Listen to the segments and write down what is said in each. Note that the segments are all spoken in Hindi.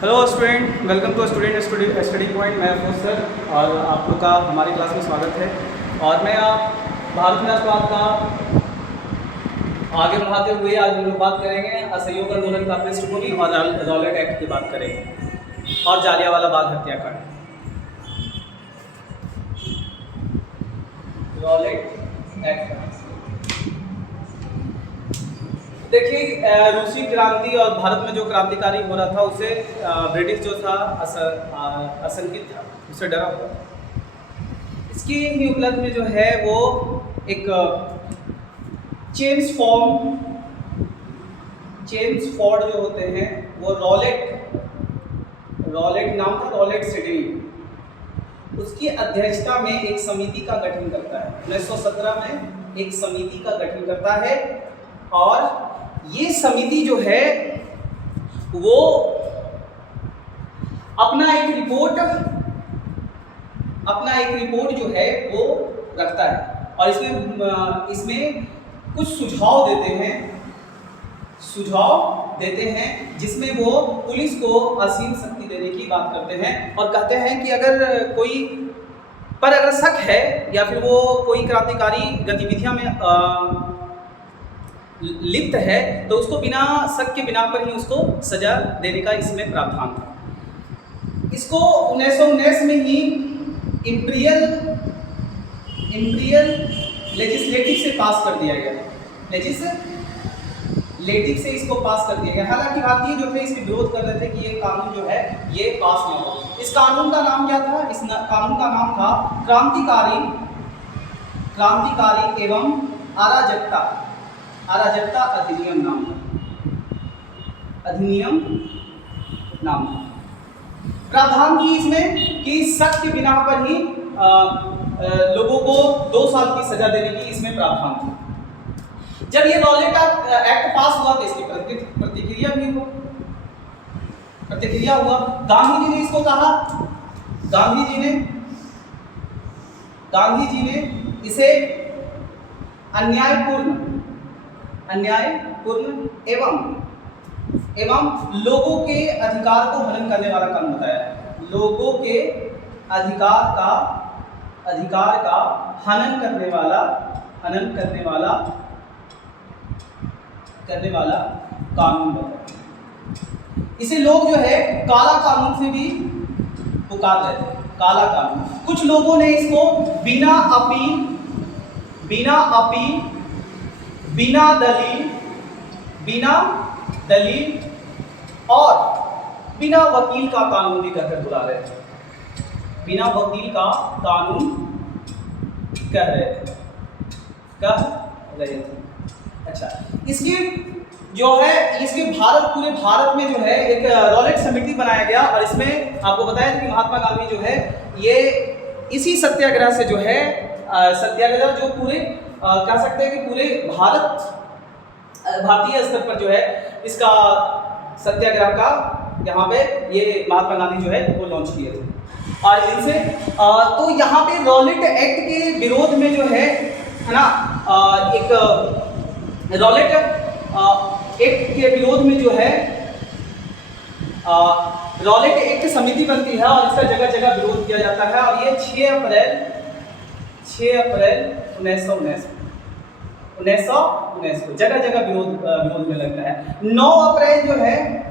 Hello student, welcome to student study point. मैं अफरोज सर और आप लोग का हमारी क्लास में स्वागत है। और मैं भारत में राष्ट्रवाद का आगे बढ़ाते हुए आज हम लोग बात करेंगे असहयोग आंदोलन का पृष्ठभूमि और रॉलेट एक्ट की बात करेंगे और जालियांवाला बाग हत्याकांड। रॉलेट एक्ट देखिए, रूसी क्रांति और भारत में जो क्रांतिकारी हो रहा था उसे ब्रिटिश जो था आशंकित था, उससे डरा हुआ। इसकी ही उपलब्ध में जो है वो एक जेम्स फोर्ड जो होते हैं वो रॉलेट नाम था, रॉलेट सिडनी, उसकी अध्यक्षता में एक समिति का गठन करता है। 1917 में एक समिति का गठन करता है और ये समिति जो है वो अपना एक रिपोर्ट जो है वो रखता है और इसमें कुछ सुझाव देते हैं जिसमें वो पुलिस को असीम शक्ति देने की बात करते हैं और कहते हैं कि अगर शक है या फिर वो कोई क्रांतिकारी गतिविधियों में लिप्त है तो उसको बिना शक के बिना पर ही उसको सजा देने का इसमें प्रावधान था। इसको 1919 में ही इंपीरियल लेजिस्लेटिव से पास कर दिया गया। लेजिस्लेटिव से इसको पास कर दिया गया। हालांकि भारतीय जो थे इसके विरोध कर रहे थे कि ये कानून जो है ये पास ना हो। इस कानून का नाम क्या था? इस कानून का नाम था क्रांतिकारी एवं अराजकता अधिनियम नाम। प्रावधान की इसमें कि शक के बिना पर ही लोगों को 2 साल की सजा देने की इसमें प्रावधान था। जब ये रॉलेट एक्ट पास हुआ तो इसकी प्रतिक्रिया हुआ। गांधी जी ने इसको कहा, गांधी जी ने इसे अन्यायपूर्ण एवं लोगों के अधिकार को हनन करने वाला काम बताया। लोगों के अधिकार का हनन करने वाला कानून बताया। इसे लोग जो है काला कानून से भी पुकार रहे थे, काला कानून। कुछ लोगों ने इसको बिना दलील और बिना वकील का कानून भी कहकर बुला रहे थे। बिना वकील का कानून कह रहे थे। अच्छा, इसके पूरे भारत में जो है एक रॉलेट समिति बनाया गया और इसमें आपको बताया था कि महात्मा गांधी जो है ये इसी सत्याग्रह से जो है सत्याग्रह जो पूरे कह सकते हैं कि पूरे भारतीय स्तर पर जो है इसका सत्याग्रह का यहाँ पे ये महात्मा गांधी जो है वो लॉन्च किए थे। और इनसे तो यहाँ पे रॉलेट एक्ट के विरोध में जो है ना एक रॉलेट एक्ट के विरोध में जो है रॉलेट एक्ट समिति बनती है और इसका जगह जगह विरोध किया जाता है। और ये 6 अप्रैल 1919 को जगह जगह विरोध में लगता है। 9 अप्रैल जो है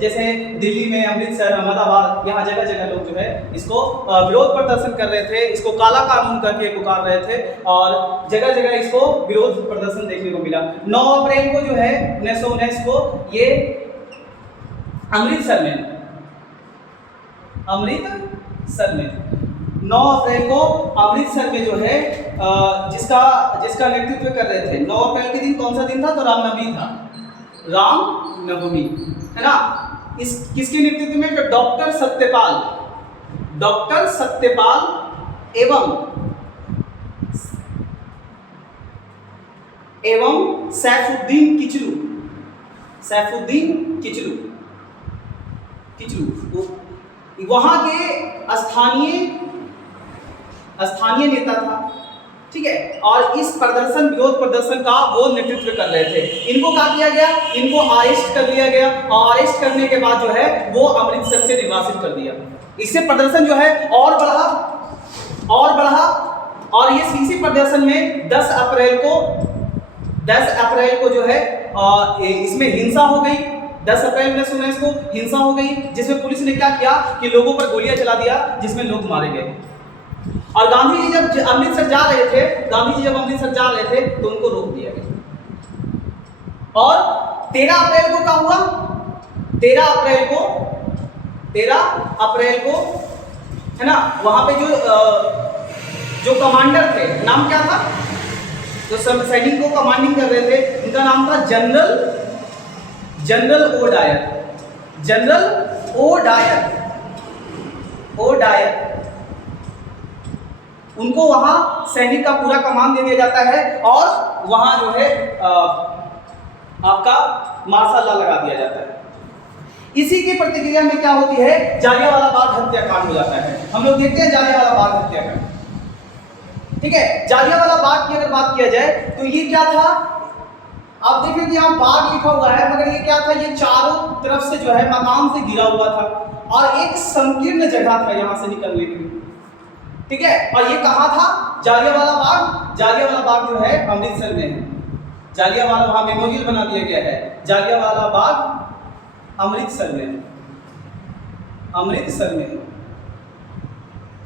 जैसे दिल्ली में, अमृतसर, अहमदाबाद, यहाँ जगह जगह लोग जो है इसको विरोध प्रदर्शन कर रहे थे, इसको काला कानून करके पुकार रहे थे और जगह जगह इसको विरोध प्रदर्शन देखने को मिला। 9 अप्रैल को जो है 1919 को ये अमृतसर में 9 अप्रैल को अमृतसर में जो है जिसका नेतृत्व कर रहे थे। 9 अप्रैल के दिन कौन सा दिन था? तो रामनवमी था, रामनवमी है ना। किसके नेतृत्व में? तो डॉक्टर सत्यपाल एवं सैफुद्दीन किचलू वहां के स्थानीय नेता था। ठीक है। और इस प्रदर्शन, विरोध प्रदर्शन का वो नेतृत्व कर रहे थे। इनको क्या किया गया, इनको अरेस्ट कर लिया गया और अरेस्ट करने के बाद जो है वो अमृतसर से निर्वासित कर दिया। इससे प्रदर्शन जो है और बढ़ा और ये इसी प्रदर्शन में 10 अप्रैल को जो है इसमें हिंसा हो गई। 10 अप्रैल में सुना इसको, हिंसा हो गई, जिसमें पुलिस ने क्या किया कि लोगों पर गोलियां चला दिया, जिसमें लोग मारे गए। और गांधी जी जब अमृतसर जा रहे थे तो उनको रोक दिया गया। और 13 अप्रैल को क्या हुआ, 13 अप्रैल को है ना, वहां पे जो कमांडर थे, नाम क्या था, जो सैनिक को कमांडिंग कर रहे थे, उनका नाम था जनरल ओ डायर। उनको वहां सैनिक का पूरा कमान दे दिया जाता है और वहां जो है आपका मार्शल लॉ लगा दिया जाता है। इसी की प्रतिक्रिया में क्या होती है, जालियांवाला बाग हत्याकांड हो जाता है। हम लोग देखते हैं जालियांवाला बाग हत्याकांड, ठीक है। जालियांवाला बाग की अगर बात किया जाए तो ये क्या था, आप देखिए कि यहाँ बाग लिखा हुआ है, मगर ये क्या था, ये चारों तरफ से जो है मकान से घिरा हुआ था और एक संकीर्ण जगह था यहाँ से निकलने के लिए, ठीक है। और ये कहाँ था, जालियांवाला बाग जो है अमृतसर में है। जालियांवाला, वहां मेमोरियल बना दिया गया है, जालियांवाला बाग अमृतसर में,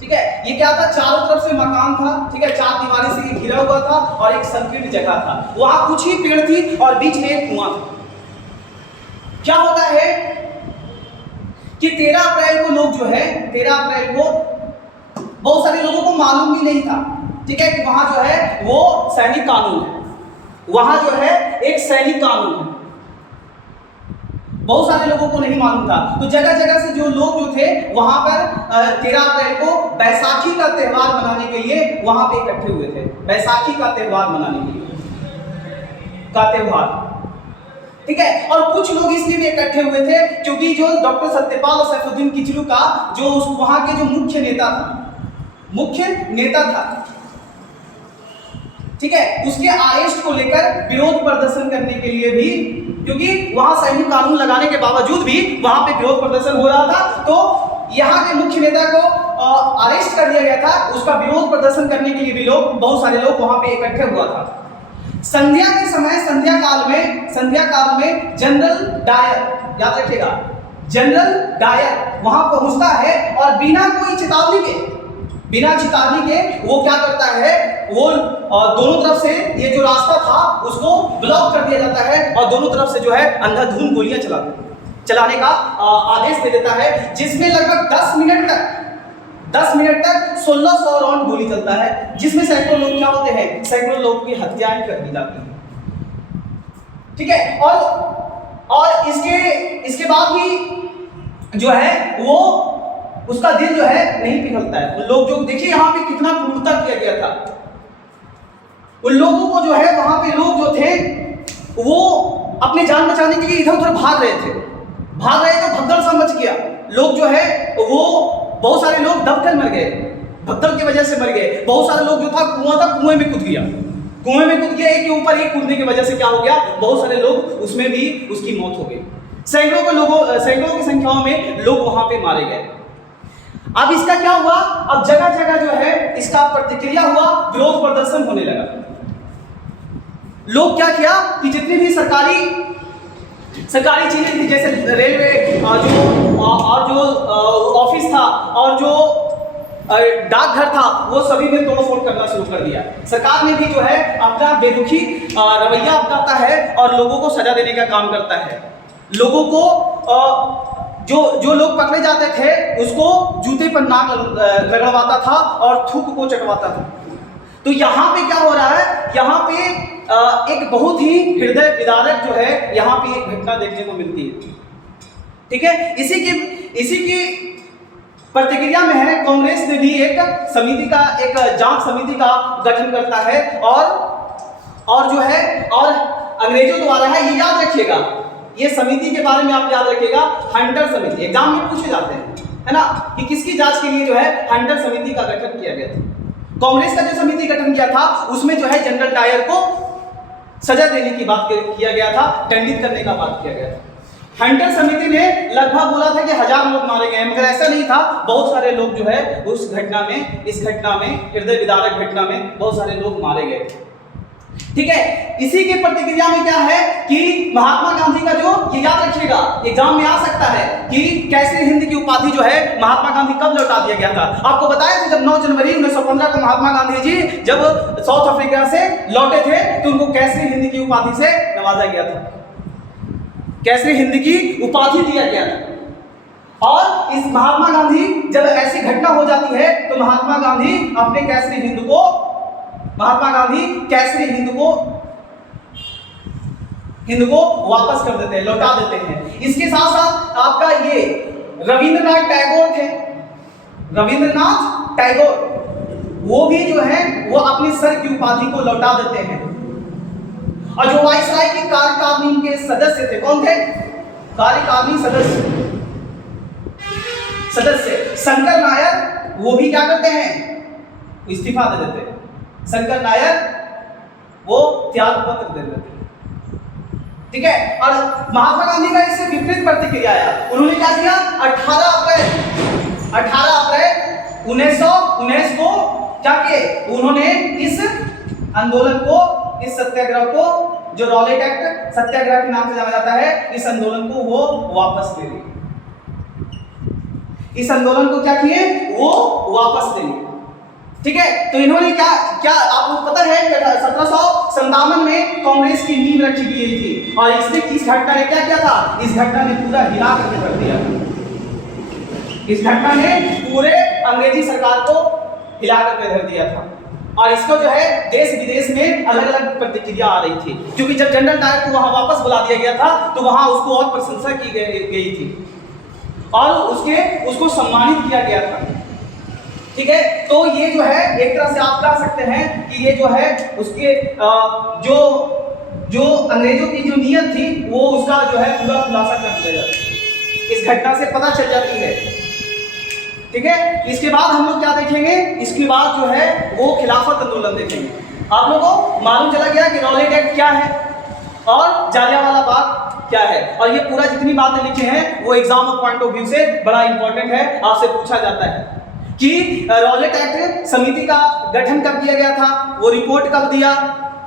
ठीक है। ये क्या था, चारों तरफ से मकान था, ठीक है, 4 दीवारी से घिरा हुआ था और एक संकीर्ण जगह था। वहां कुछ ही पेड़ थी और बीच में एक कुआं था। क्या होता है कि 13 अप्रैल को लोग जो है, 13 अप्रैल को बहुत सारे लोगों को मालूम भी नहीं था, ठीक है, कि वहां जो है वो सैनिक कानून है, वहां जो है एक सैनिक कानून है, बहुत सारे लोगों को नहीं मालूम था। तो जगह जगह से जो लोग जो थे वहां पर 13 अप्रैल को बैसाखी का त्यौहार मनाने के लिए वहां पे इकट्ठे हुए थे। बैसाखी का त्यौहार मनाने के लिए ठीक है। और कुछ लोग इसलिए भी इकट्ठे हुए थे क्योंकि जो डॉक्टर सत्यपाल और सैफुद्दीन किचलू का जो वहां के जो मुख्य नेता था, ठीक है, उसके अरेस्ट को लेकर विरोध प्रदर्शन करने के लिए भी, क्योंकि वहां सैनिक कानून लगाने के बावजूद भी वहां पे विरोध प्रदर्शन हो रहा था, तो यहाँ के मुख्य नेता को अरेस्ट कर दिया गया था। उसका विरोध प्रदर्शन करने के लिए भी बहुत सारे लोग वहां पे इकट्ठे हुआ था। संध्या के समय, संध्या काल में जनरल डायर, याद रखिएगा, जनरल डायर वहां पहुंचता है और बिना चेतावनी के वो क्या करता है, वो दोनों तरफ से ये जो रास्ता था उसको ब्लॉक कर दिया जाता है और दोनों तरफ से जो है अंधाधुंध गोलियां चलाने का आदेश दे देता है, जिसमें लगभग 10 मिनट तक 1600 राउंड गोली चलता है, जिसमें सैकड़ों लोग क्या होते हैं, सैकड़ों लोग की हत्याएं कर दी जाती हैं, ठीक है। और इसके बाद भी जो है वो उसका दिल जो है नहीं पिघलता है। लोग जो देखिए यहाँ पे कितना क्रूरता किया गया था, उन लोगों को जो है वहां पे लोग जो थे वो अपने जान बचाने के लिए इधर उधर भाग रहे थे तो भगदड़ सा मच गया। लोग जो है वो बहुत सारे लोग दबकर मर गए, भगदड़ की वजह से मर गए। बहुत सारे लोग जो था कुएं में कूद गया, एक के ऊपर एक कूदने की वजह से क्या हो गया, बहुत सारे लोग उसमें भी उसकी मौत हो गई। सैकड़ों की संख्याओं में लोग वहां पे मारे गए। अब इसका क्या हुआ, अब जगह जगह जो है इसका प्रतिक्रिया हुआ, विरोध प्रदर्शन होने लगा। लोग क्या किया कि जितनी भी सरकारी चीजें थी, जैसे रेलवे जो ऑफिस था और जो डाकघर था, वो सभी में तोड़फोड़ करना शुरू कर दिया। सरकार ने भी जो है अपना बेरुखी रवैया अपनाता है और लोगों को सजा देने का काम करता है। लोगों को जो लोग पकड़े जाते थे उसको जूते पर नाक रगड़वाता था और थूक को चटवाता था। तो यहाँ पे क्या हो रहा है, यहाँ पे एक बहुत ही हृदय विदारक जो है यहाँ पे एक घटना देखने को मिलती है, ठीक है। इसी की प्रतिक्रिया में है कांग्रेस ने भी एक जांच समिति का गठन करता है और जो है और अंग्रेजों द्वारा है, ये याद रखिएगा, ये समिति के बारे में आप याद रखिएगा, हंटर समिति, एग्जाम में पूछे जाते हैं, है ना, कि किसकी जांच के लिए जो है हंटर समिति का गठन किया गया था। कांग्रेस का जो समिति गठन किया था उसमें जो है जनरल डायर को सजा देने की बात किया गया था, दंडित करने का बात किया गया था। हंटर समिति ने लगभग बोला था कि 1000 लोग मारे गए, मगर ऐसा नहीं था। बहुत सारे लोग जो है उस घटना में, इस घटना में, हृदय विदारक घटना में बहुत सारे लोग मारे गए। ठीक है, इसी के प्रतिक्रिया में क्या है कि महात्मा गांधी का जो, ये याद रखिएगा एग्जाम में आ सकता है कि कैसरी हिंद की उपाधि जो है महात्मा गांधी कब लौटा दिया गया था। आपको बताया था जब 9 जनवरी 1915 को महात्मा गांधी जी जब साउथ अफ्रीका से लौटे थे तो उनको कैसरी हिंद की उपाधि से नवाजा गया था, कैसरी हिंद की उपाधि दिया गया था। और इस महात्मा गांधी जब ऐसी घटना हो जाती है तो महात्मा गांधी अपने कैसरी हिंद को, महात्मा गांधी कैसरी हिंद को वापस कर देते हैं, लौटा देते हैं। इसके साथ साथ आपका ये रविंद्रनाथ टैगोर थे, रविंद्रनाथ टैगोर वो भी जो है वो अपनी सर की उपाधि को लौटा देते हैं। और जो वाइसराय की कार्यकारिणी के सदस्य थे, कौन थे? कार्यकारिणी सदस्य शंकर नायर, वो भी क्या करते हैं? इस्तीफा दे देते हैं। शंकर नायर वो त्याग पत्र दे देते हैं। ठीक है, और महात्मा गांधी का इससे विपरीत प्रतिक्रिया आया। उन्होंने क्या किया? 18 अप्रैल 1919 को क्या किए? उन्होंने इस आंदोलन को, इस सत्याग्रह को, जो रॉलेट एक्ट सत्याग्रह के नाम से जाना जाता है, इस आंदोलन को वो वापस ले लिए। इस आंदोलन को क्या किए? वो वापस ले लिए। ठीक है, तो इन्होंने क्या आपको पता है 1757 में कांग्रेस की नींव रखी गई थी और इसने इस घटना ने क्या किया था? इस घटना ने पूरा हिला करके रख दिया। इस घटना ने पूरे अंग्रेजी सरकार को हिला करके रख दिया था और इसको जो है देश विदेश में अलग अलग प्रतिक्रिया आ रही थी, क्योंकि जब जनरल डायर को वहां वापस बुला दिया गया था तो वहां उसको और प्रशंसा की गई थी और उसको सम्मानित किया गया था। ठीक है, तो ये जो है एक तरह से आप कह सकते हैं कि ये जो है उसके जो अंग्रेजों की जो नीयत थी वो उसका जो है पूरा खुलासा कर दिया जाता है, इस घटना से पता चल जाती है। ठीक है, इसके बाद हम लोग क्या देखेंगे? इसके बाद जो है वो खिलाफत आंदोलन देखेंगे। आप लोगों को मालूम चला गया कि रॉलेट एक्ट क्या है और जालियांवाला बाग क्या है, और ये पूरा जितनी बातें लिखे हैं वो एग्जाम पॉइंट ऑफ व्यू से बड़ा इंपॉर्टेंट है, आपसे पूछा जाता है कि रॉलेट एक्ट समिति का गठन कब किया गया था, वो रिपोर्ट कब दिया।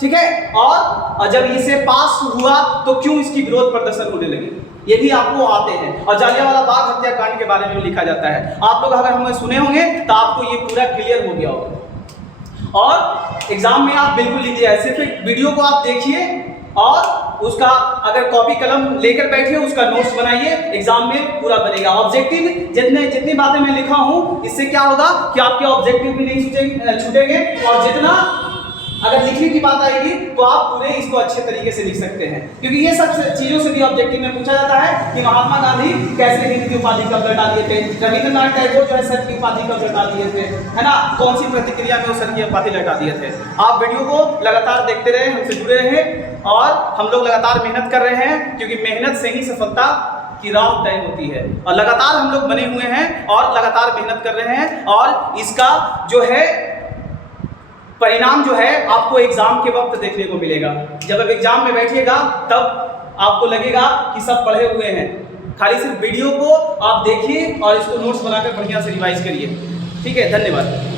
ठीक है, और जब इसे पास हुआ तो क्यों इसकी विरोध प्रदर्शन होने लगे, ये भी आपको आते हैं। और जालियांवाला बाग हत्याकांड के बारे में लिखा जाता है। आप लोग अगर हमें सुने होंगे तो आपको ये पूरा क्लियर हो गया होगा और एग्जाम में आप बिल्कुल लीजिए, सिर्फ वीडियो को आप देखिए और उसका अगर कॉपी कलम लेकर बैठिए, उसका नोट्स बनाइए, एग्जाम में पूरा बनेगा। ऑब्जेक्टिव जितनी बातें मैं लिखा हूं इससे क्या होगा कि आपके ऑब्जेक्टिव भी नहीं छूटेंगे और जितना अगर लिखने की बात आएगी तो आप पूरे इसको अच्छे तरीके से लिख सकते हैं, क्योंकि ये सब चीजों से भी ऑब्जेक्टिव में पूछा जाता है कि महात्मा गांधी कैसे हिंद की उपाधि कब लौटा दिए थे, रविंद्रनाथ टैगोर जो है सर की उपाधि कब लौटा दिए थे, है ना, कौन सी प्रतिक्रिया में वो सर की उपाधि लौटा दिए थे। आप वीडियो को लगातार देखते रहे, हमसे जुड़े रहे और हम लोग लगातार मेहनत कर रहे हैं, क्योंकि मेहनत से ही सफलता की राह तय होती है और लगातार हम लोग बने हुए हैं और लगातार मेहनत कर रहे हैं और इसका जो है परिणाम जो है आपको एग्जाम के वक्त देखने को मिलेगा। जब आप एग्जाम में बैठिएगा तब आपको लगेगा कि सब पढ़े हुए हैं, खाली सिर्फ वीडियो को आप देखिए और इसको नोट्स बनाकर बढ़िया से रिवाइज करिए। ठीक है, धन्यवाद।